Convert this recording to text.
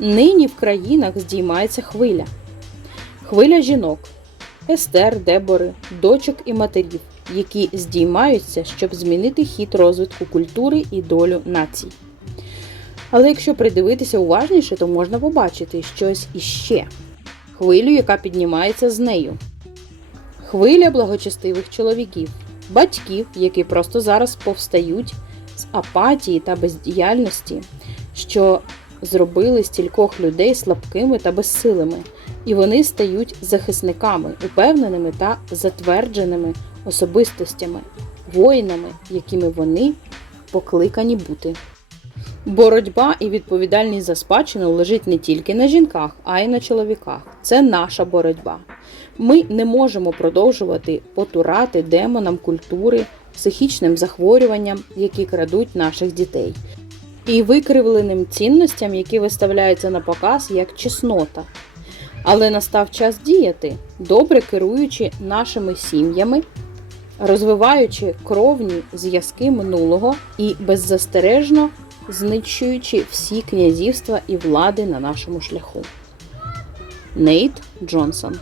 Нині в країнах здіймається хвиля. Хвиля жінок, естер, дебори, дочок і матерів, які здіймаються, щоб змінити хід розвитку культури і долю націй. Але якщо придивитися уважніше, то можна побачити щось іще хвилю, яка піднімається з нею. Хвиля благочестивих чоловіків, батьків, які просто зараз повстають з апатії та бездіяльності, що зробили стількох людей слабкими та безсилими, і вони стають захисниками, упевненими та затвердженими особистостями, воїнами, якими вони покликані бути. Боротьба і відповідальність за спадщину лежить не тільки на жінках, а й на чоловіках. Це наша боротьба. Ми не можемо продовжувати потурати демонам культури, психічним захворюванням, які крадуть наших дітей, і викривленим цінностям, які виставляються на показ як чеснота. Але настав час діяти, добре керуючи нашими сім'ями, розвиваючи кровні зв'язки минулого і беззастережно знищуючи всі князівства і влади на нашому шляху. Нейт Джонсон